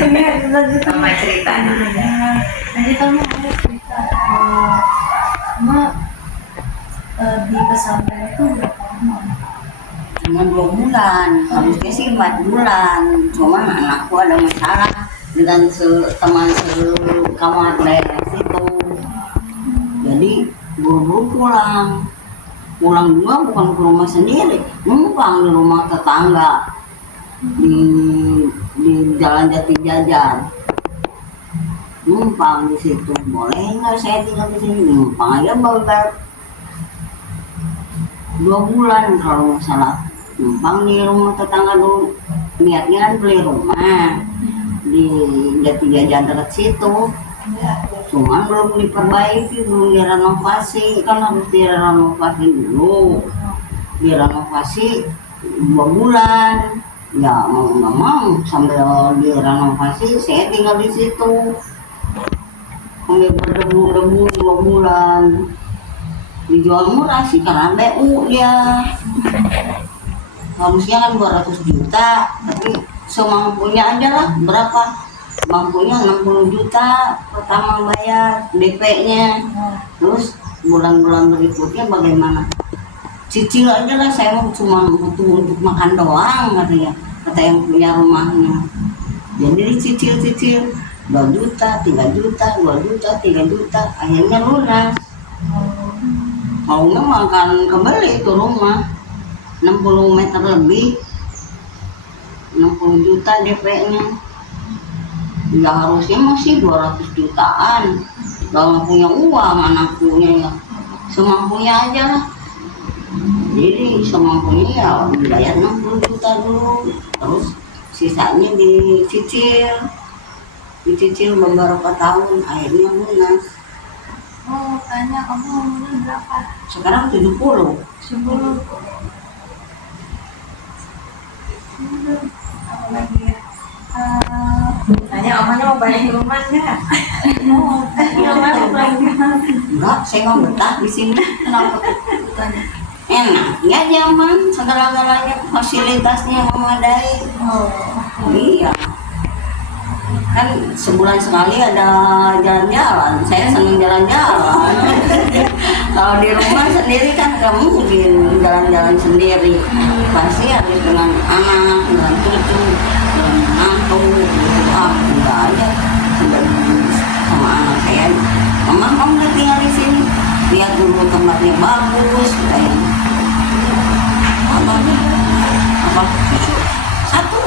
Sama ceritanya. Nanti kamu ada cerita di pesantren itu berapa lama? Cuma 2 bulan, harusnya sih 4 bulan. Cuma anakku ada masalah dengan teman sekamar daerah situ. Jadi buru-buru pulang juga bukan ke rumah sendiri, numpang di rumah tetangga di Jalan Jati Jajan. Numpang di situ, boleh nggak saya tinggal di sini? Numpang aja bayar 2 bulan kalau nggak salah. Numpang di rumah tetangga dulu, niatnya kan beli rumah di Jati Jajan dekat situ. Cuman belum diperbaiki, belum direnovasi, kan harus direnovasi dulu. Direnovasi 2 bulan, ya mau nggak mau sambil direnovasi saya tinggal di situ. Sambil berdebu-debu 2 bulan. Dijual murah sih karena BU dia. Harusnya kan 200 juta, tapi semampunya aja lah. Berapa? Mampunya 60 juta pertama bayar DP-nya. Terus bulan-bulan berikutnya bagaimana? Cicil aja lah, saya mau cuma butuh untuk makan doang katanya, kata yang punya rumahnya. Jadi dicicil-cicil 2 juta, 3 juta, 2 juta, 3 juta, akhirnya lunas. Maunya makan kebeli itu rumah 60 meter lebih, 60 juta DP-nya. Ya harusnya masih 200 jutaan. Kalau punya uang anak punya ya semampunya aja lah. Jadi semampunya ya dibayar 60 juta dulu, terus sisanya dicicil beberapa tahun, akhirnya lunas. Oh, tanya kamu umurnya berapa? Sekarang 70. 10. Apa lagi ya? Tanya omanya mau balik ke rumah nggak? Enggak, saya mau betah di sini. Kenapa? Enak, ya nyaman, segala-galanya fasilitasnya memadai. Iya. Kan sebulan sekali ada jalan-jalan, saya senang jalan-jalan. Kalau di rumah sendiri kan nggak mungkin jalan-jalan sendiri, pasti harus dengan anak, dengan cucu, dengan menantu. Enggak aja, sama anak saya. Mama kamu udah tinggal di sini, lihat dulu tempatnya bagus, kayak apa? Satu,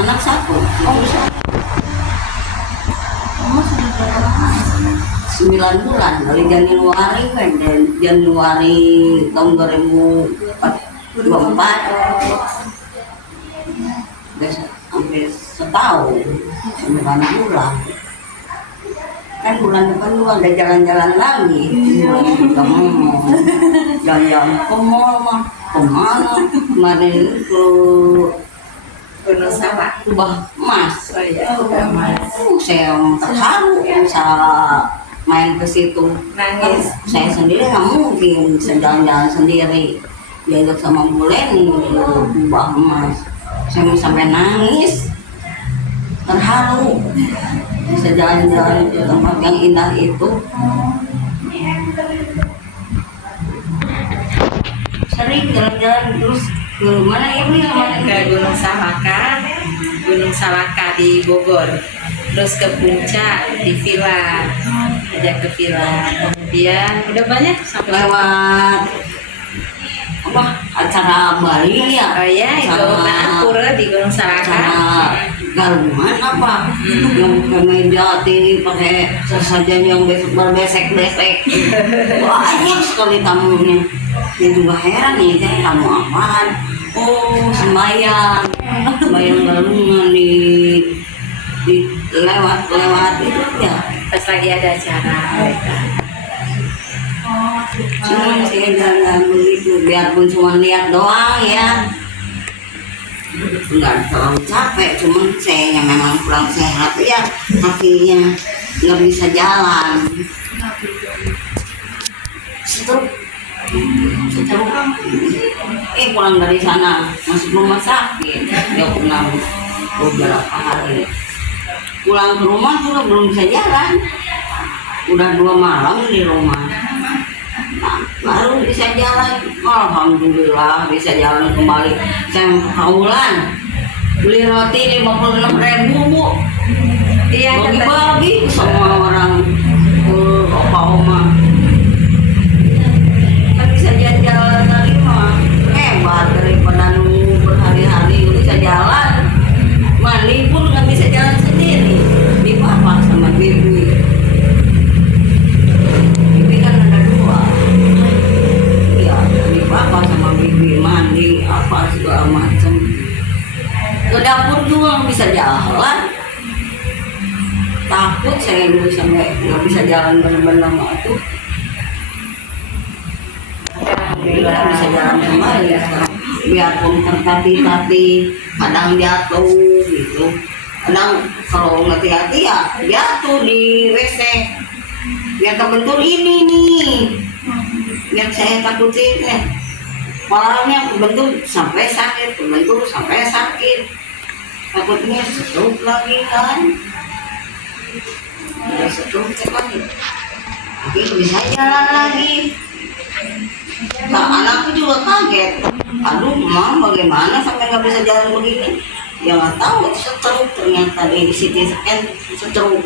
anak satu. Kamu sudah berapa lama? 9 bulan dari Januari kan, Januari tahun 2024. Udah hampir setahun, 9 bulan. Kan bulan depan juga ada jalan-jalan lagi. Kamu jalan-jalan ke mall mah kemana? Kemarin ke Gunung Sawah. Kubah Emas. Oh iya, Mas. Saya terharu bisa main ke situ. Nangis. Saya sendiri nggak mungkin bisa jalan-jalan sendiri. Diajak sama Bu Leni ke Kubah Emas. Saya sampai nangis, terharu bisa jalan-jalan ke tempat yang indah itu. Sering jalan-jalan terus ke mana ini Ke Gunung Salaka, Gunung Salaka di Bogor, terus ke Puncak di Villa, ajak ke Villa. Kemudian udah banyak sampai lewat apa acara Bali ya? Oh ya, itu Naan Pura di Gunung Salaka. Acara Galungan apa? Yang kemeja tinggi pakai sesajen yang berbesek-besek. Banyak sekali tamunya. Dia juga heran nih, kamu apaan? Oh, sembahyang Galungan di lewat itu ya. Pas lagi ada acara mereka. Cuma saya jalan begitu, biarpun cuma lihat doang ya, nggak terlalu capek. Cuman saya memang kurang sehat ya, kakinya nggak bisa jalan. Stroke. Pulang dari sana masuk rumah sakit, dia pernah beberapa hari. Pulang ke rumah juga belum bisa jalan. Udah 2 malam di rumah. Nah, baru bisa jalan. Alhamdulillah bisa jalan kembali. Saya kehaulan beli roti 56.000 Bu. Iya, Bagi-bagi ke semua orang, ke opa oma. Kan bisa jalan-jalan lagi mah hebat daripada nunggu berhari-hari bisa jalan. Mandi pun nggak bisa jalan sendiri, dipapa sama bibi. Bibi kan ada 2, iya dipapa sama bibi mandi apa segala macam. Ke dapur juga nggak bisa jalan. Takut saya dulu sampai nggak bisa jalan benar-benar waktu. Alhamdulillah bisa jalan kembali sekarang. Biarpun tertatih-tatih, kadang jatuh gitu. Kadang kalau nggak hati-hati ya jatuh di WC. Biar kebentur ini nih. Biar saya takutin kepalanya kebentur sampai sakit, kebentur sampai sakit. Takutnya stroke lagi kan. Udah stroke lagi. Tapi bisa jalan lagi. Nah, anakku juga kaget. Aduh, Mam, bagaimana sampai nggak bisa jalan begini? Ya nggak tahu, stroke ternyata di CT scan stroke.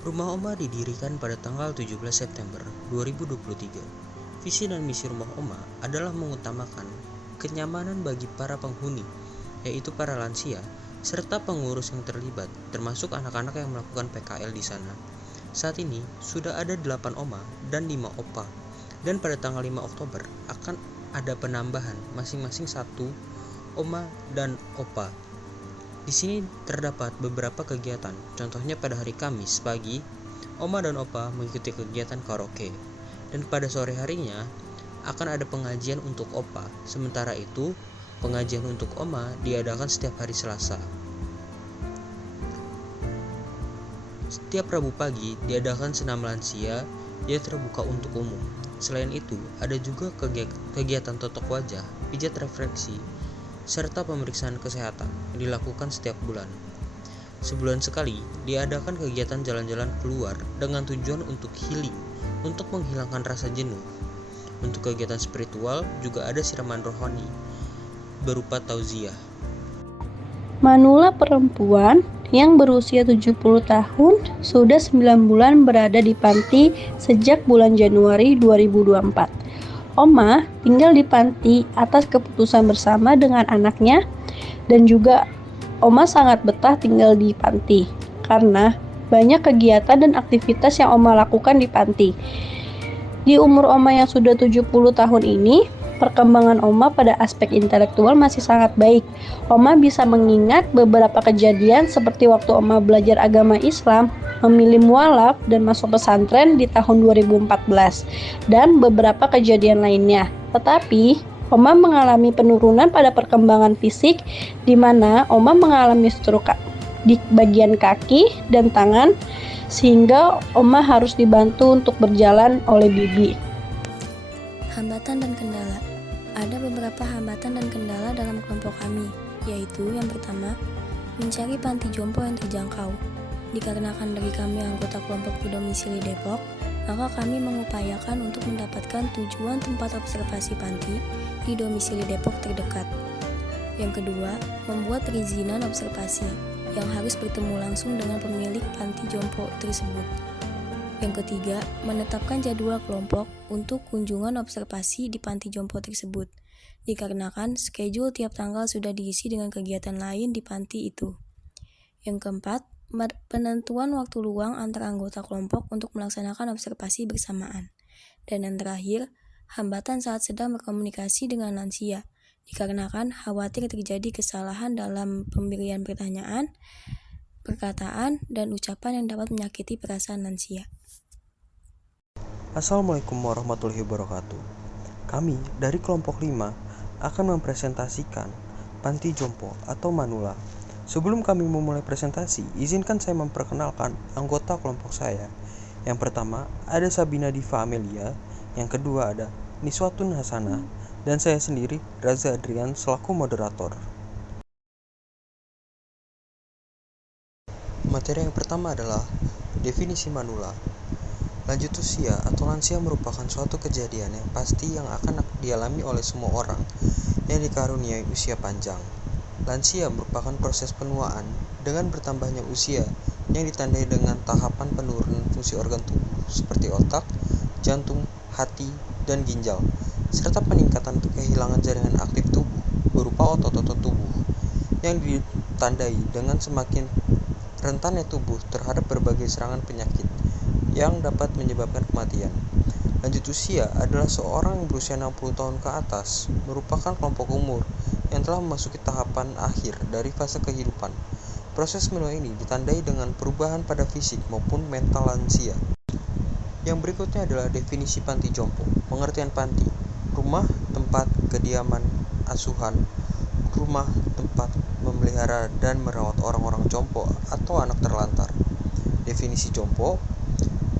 Rumah Oma didirikan pada tanggal 17 September 2023. Visi dan misi Rumah Oma adalah mengutamakan kenyamanan bagi para penghuni, yaitu para lansia, serta pengurus yang terlibat, termasuk anak-anak yang melakukan PKL di sana. Saat ini sudah ada 8 Oma dan 5 Opa, dan pada tanggal 5 Oktober akan ada penambahan masing-masing 1 Oma dan Opa. Di sini terdapat beberapa kegiatan, contohnya pada hari Kamis pagi, Oma dan Opa mengikuti kegiatan karaoke, dan pada sore harinya akan ada pengajian untuk Opa. Sementara itu, pengajian untuk Oma diadakan setiap hari Selasa. Setiap Rabu pagi diadakan senam lansia yang terbuka untuk umum. Selain itu, ada juga kegiatan totok wajah, pijat refleksi, serta pemeriksaan kesehatan yang dilakukan setiap bulan. Sebulan sekali diadakan kegiatan jalan-jalan keluar dengan tujuan untuk healing, untuk menghilangkan rasa jenuh. Untuk kegiatan spiritual juga ada siraman rohani berupa tauziah. Manula perempuan yang berusia 70 tahun sudah 9 bulan berada di panti sejak bulan Januari 2024. Oma tinggal di panti atas keputusan bersama dengan anaknya, dan juga Oma sangat betah tinggal di panti karena banyak kegiatan dan aktivitas yang Oma lakukan di panti. Di umur Oma yang sudah 70 tahun ini, perkembangan Oma pada aspek intelektual masih sangat baik. Oma bisa mengingat beberapa kejadian seperti waktu Oma belajar agama Islam, memilih mualaf dan masuk pesantren di tahun 2014, dan beberapa kejadian lainnya. Tetapi Oma mengalami penurunan pada perkembangan fisik, di mana Oma mengalami stroke di bagian kaki dan tangan, sehingga Oma harus dibantu untuk berjalan oleh bibi. Hambatan dan kendala. Ada beberapa hambatan dan kendala dalam kelompok kami, yaitu yang pertama, mencari panti jompo yang terjangkau. Dikarenakan dari kami anggota kelompok berdomisili Depok, maka kami mengupayakan untuk mendapatkan tujuan tempat observasi panti di domisili Depok terdekat. Yang kedua, membuat perizinan observasi yang harus bertemu langsung dengan pemilik panti jompo tersebut. Yang ketiga, menetapkan jadwal kelompok untuk kunjungan observasi di panti jompo tersebut, dikarenakan schedule tiap tanggal sudah diisi dengan kegiatan lain di panti itu. Yang keempat, penentuan waktu luang antara anggota kelompok untuk melaksanakan observasi bersamaan. Dan yang terakhir, hambatan saat sedang berkomunikasi dengan lansia, dikarenakan khawatir terjadi kesalahan dalam pemberian pertanyaan, perkataan, dan ucapan yang dapat menyakiti perasaan lansia. Assalamualaikum warahmatullahi wabarakatuh. Kami dari kelompok 5 akan mempresentasikan Panti Jompo atau Manula. Sebelum kami memulai presentasi, izinkan saya memperkenalkan anggota kelompok saya. Yang pertama ada Sabina Diva Amelia, yang kedua ada Niswatun Hasanah, dan saya sendiri Raza Adrian selaku moderator. Materi yang pertama adalah definisi Manula. Lanjut usia atau lansia merupakan suatu kejadian yang pasti yang akan dialami oleh semua orang yang dikaruniai usia panjang. Lansia merupakan proses penuaan dengan bertambahnya usia yang ditandai dengan tahapan penurunan fungsi organ tubuh seperti otak, jantung, hati, dan ginjal, serta peningkatan kehilangan jaringan aktif tubuh berupa otot-otot tubuh yang ditandai dengan semakin rentannya tubuh terhadap berbagai serangan penyakit yang dapat menyebabkan kematian. Lanjut usia adalah seorang yang berusia 60 tahun ke atas, merupakan kelompok umur yang telah memasuki tahapan akhir dari fase kehidupan. Proses menua ini ditandai dengan perubahan pada fisik maupun mental lansia. Yang berikutnya adalah definisi panti jompo. Pengertian panti: rumah tempat kediaman asuhan, rumah tempat memelihara dan merawat orang-orang jompo atau anak terlantar. Definisi jompo: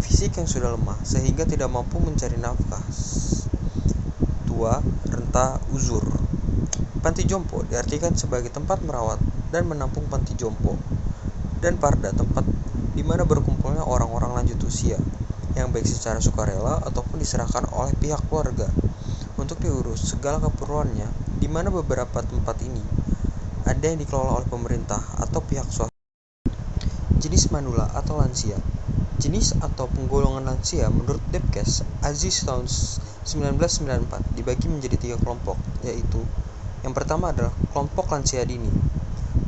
fisik yang sudah lemah sehingga tidak mampu mencari nafkah. Tua, renta, uzur. Panti jompo diartikan sebagai tempat merawat dan menampung panti jompo dan parda, tempat di mana berkumpulnya orang-orang lanjut usia yang baik secara sukarela ataupun diserahkan oleh pihak keluarga untuk diurus segala keperluannya, di mana beberapa tempat ini ada yang dikelola oleh pemerintah atau pihak swasta. Jenis Manula atau lansia. Jenis atau penggolongan lansia menurut Depkes Aziz tahun 1994 dibagi menjadi 3 kelompok, yaitu yang pertama adalah kelompok lansia dini,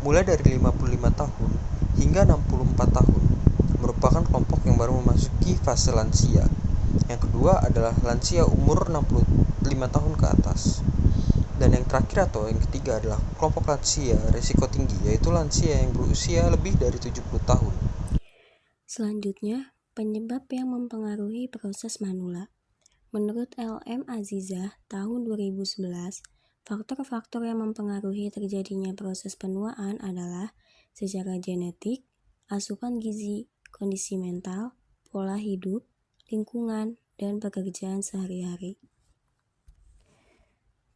mulai dari 55 tahun hingga 64 tahun, merupakan kelompok yang baru memasuki fase lansia. Yang kedua adalah lansia umur 65 tahun ke atas. Dan yang terakhir atau yang ketiga adalah kelompok lansia risiko tinggi, yaitu lansia yang berusia lebih dari 70 tahun. Selanjutnya, penyebab yang mempengaruhi proses Manula. Menurut LM Azizah tahun 2011, faktor-faktor yang mempengaruhi terjadinya proses penuaan adalah secara genetik, asupan gizi, kondisi mental, pola hidup, lingkungan, dan pekerjaan sehari-hari.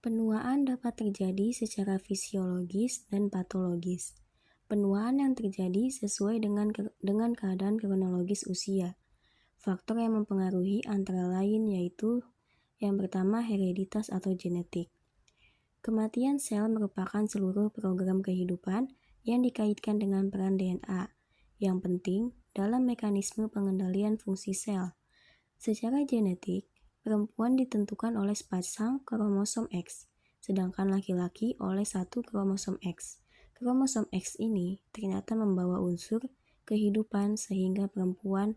Penuaan dapat terjadi secara fisiologis dan patologis. Penuaan yang terjadi sesuai dengan keadaan kronologis usia. Faktor yang mempengaruhi antara lain yaitu yang pertama hereditas atau genetik. Kematian sel merupakan seluruh program kehidupan yang dikaitkan dengan peran DNA yang penting dalam mekanisme pengendalian fungsi sel. Secara genetik, perempuan ditentukan oleh sepasang kromosom X, sedangkan laki-laki oleh 1 kromosom X. Kromosom X ini ternyata membawa unsur kehidupan sehingga perempuan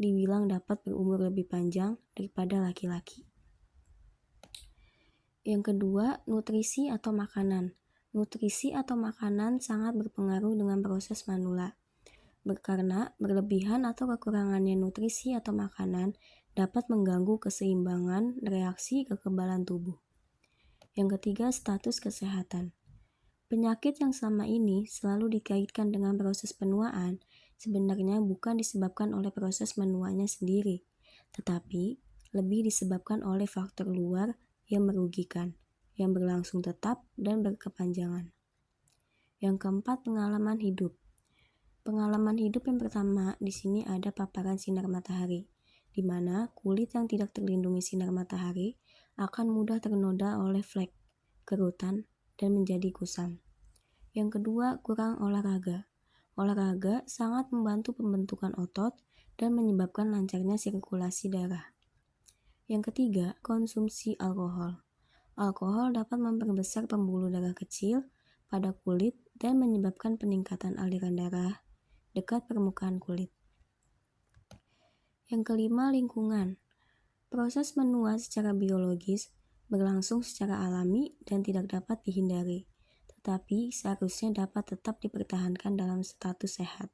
dibilang dapat berumur lebih panjang daripada laki-laki. Yang kedua, nutrisi atau makanan. Nutrisi atau makanan sangat berpengaruh dengan proses Manula. Karena berlebihan atau kekurangannya nutrisi atau makanan dapat mengganggu keseimbangan reaksi kekebalan tubuh. Yang ketiga, status kesehatan. Penyakit yang selama ini selalu dikaitkan dengan proses penuaan sebenarnya bukan disebabkan oleh proses menuanya sendiri, tetapi lebih disebabkan oleh faktor luar yang merugikan, yang berlangsung tetap dan berkepanjangan. Yang keempat, pengalaman hidup. Pengalaman hidup yang pertama di sini ada paparan sinar matahari, di mana kulit yang tidak terlindungi sinar matahari akan mudah ternoda oleh flek, kerutan, dan menjadi kusam. Yang kedua, kurang olahraga. Olahraga sangat membantu pembentukan otot dan menyebabkan lancarnya sirkulasi darah. Yang ketiga, konsumsi alkohol. Alkohol dapat memperbesar pembuluh darah kecil pada kulit dan menyebabkan peningkatan aliran darah dekat permukaan kulit. Yang kelima, lingkungan. Proses menua secara biologis berlangsung secara alami dan tidak dapat dihindari, tetapi seharusnya dapat tetap dipertahankan dalam status sehat.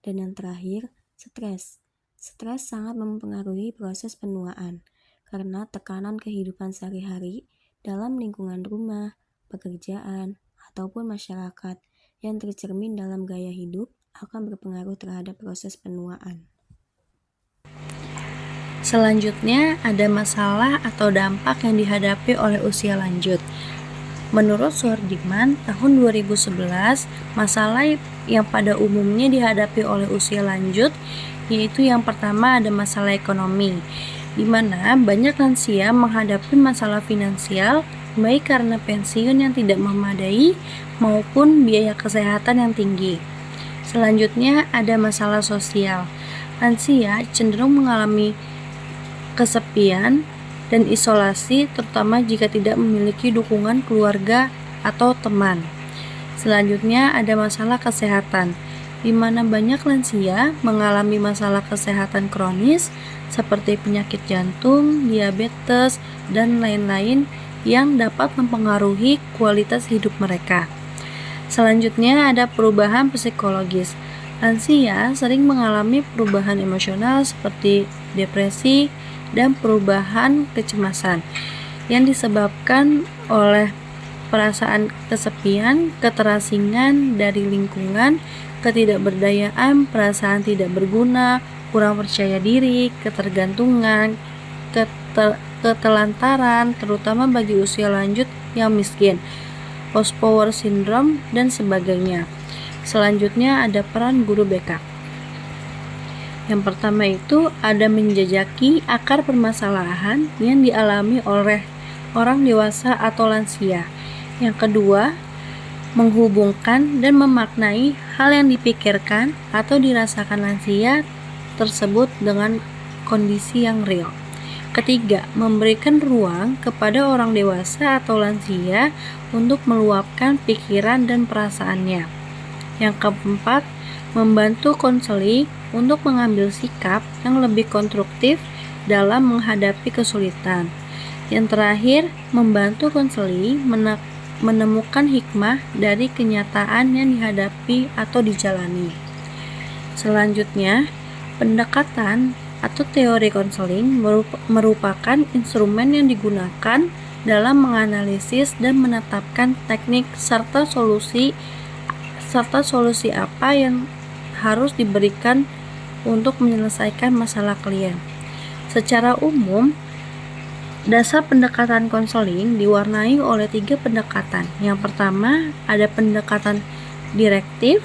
Dan yang terakhir, stres. Stres sangat mempengaruhi proses penuaan karena tekanan kehidupan sehari-hari dalam lingkungan rumah, pekerjaan, ataupun masyarakat yang tercermin dalam gaya hidup akan berpengaruh terhadap proses penuaan. Selanjutnya, ada masalah atau dampak yang dihadapi oleh usia lanjut. Menurut Suhardiman, tahun 2011, masalah yang pada umumnya dihadapi oleh usia lanjut yaitu yang pertama ada masalah ekonomi, di mana banyak lansia menghadapi masalah finansial baik karena pensiun yang tidak memadai maupun biaya kesehatan yang tinggi. Selanjutnya ada masalah sosial. Lansia cenderung mengalami kesepian dan isolasi, terutama jika tidak memiliki dukungan keluarga atau teman. Selanjutnya ada masalah kesehatan, di mana banyak lansia mengalami masalah kesehatan kronis seperti penyakit jantung, diabetes, dan lain-lain yang dapat mempengaruhi kualitas hidup mereka. Selanjutnya ada perubahan psikologis. Lansia sering mengalami perubahan emosional seperti depresi dan perubahan kecemasan yang disebabkan oleh perasaan kesepian, keterasingan dari lingkungan, ketidakberdayaan, perasaan tidak berguna, kurang percaya diri, ketergantungan, ketelantaran, terutama bagi usia lanjut yang miskin, low power syndrome, dan sebagainya. Selanjutnya ada peran guru BK. Yang pertama itu ada menjajaki akar permasalahan yang dialami oleh orang dewasa atau lansia. Yang kedua, menghubungkan dan memaknai hal yang dipikirkan atau dirasakan lansia tersebut dengan kondisi yang real. Ketiga, memberikan ruang kepada orang dewasa atau lansia untuk meluapkan pikiran dan perasaannya. Yang keempat, membantu konseling untuk mengambil sikap yang lebih konstruktif dalam menghadapi kesulitan. Yang terakhir, membantu konseling menemukan hikmah dari kenyataan yang dihadapi atau dijalani. Selanjutnya, pendekatan atau teori konseling merupakan instrumen yang digunakan dalam menganalisis dan menetapkan teknik serta solusi apa yang harus diberikan untuk menyelesaikan masalah klien. Secara umum, dasar pendekatan konseling diwarnai oleh 3 pendekatan. Yang pertama ada pendekatan direktif,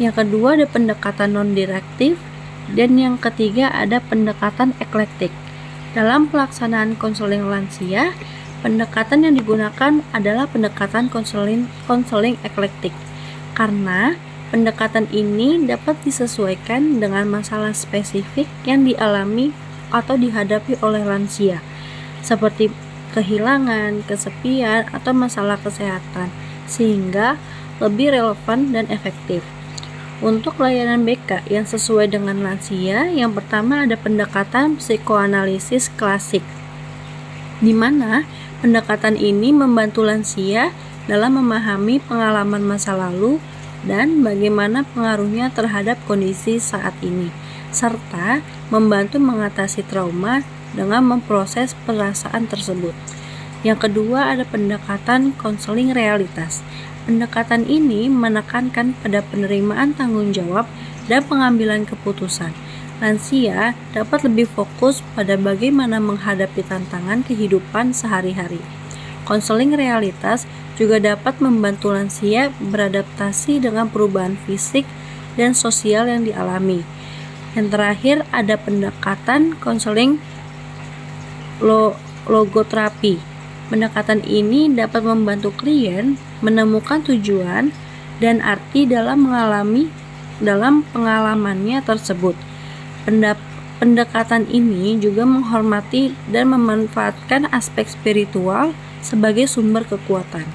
yang kedua ada pendekatan non-direktif, dan yang ketiga ada pendekatan eklektik. Dalam pelaksanaan konseling lansia, pendekatan yang digunakan adalah pendekatan konseling eklektik, karena pendekatan ini dapat disesuaikan dengan masalah spesifik yang dialami atau dihadapi oleh lansia, seperti kehilangan, kesepian, atau masalah kesehatan, sehingga lebih relevan dan efektif. Untuk layanan BK yang sesuai dengan lansia, yang pertama ada pendekatan psikoanalisis klasik, di mana pendekatan ini membantu lansia dalam memahami pengalaman masa lalu dan bagaimana pengaruhnya terhadap kondisi saat ini, serta membantu mengatasi trauma dengan memproses perasaan tersebut. Yang kedua ada pendekatan konseling realitas. Pendekatan ini menekankan pada penerimaan tanggung jawab dan pengambilan keputusan. Lansia dapat lebih fokus pada bagaimana menghadapi tantangan kehidupan sehari-hari. Konseling realitas juga dapat membantu lansia beradaptasi dengan perubahan fisik dan sosial yang dialami. Yang terakhir ada pendekatan konseling logoterapi. Pendekatan ini dapat membantu klien menemukan tujuan dan arti dalam pengalamannya tersebut. Pendekatan ini juga menghormati dan memanfaatkan aspek spiritual sebagai sumber kekuatan.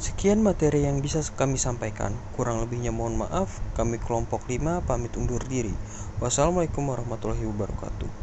Sekian materi yang bisa kami sampaikan. Kurang lebihnya mohon maaf. Kami kelompok 5 pamit undur diri. Wassalamualaikum warahmatullahi wabarakatuh.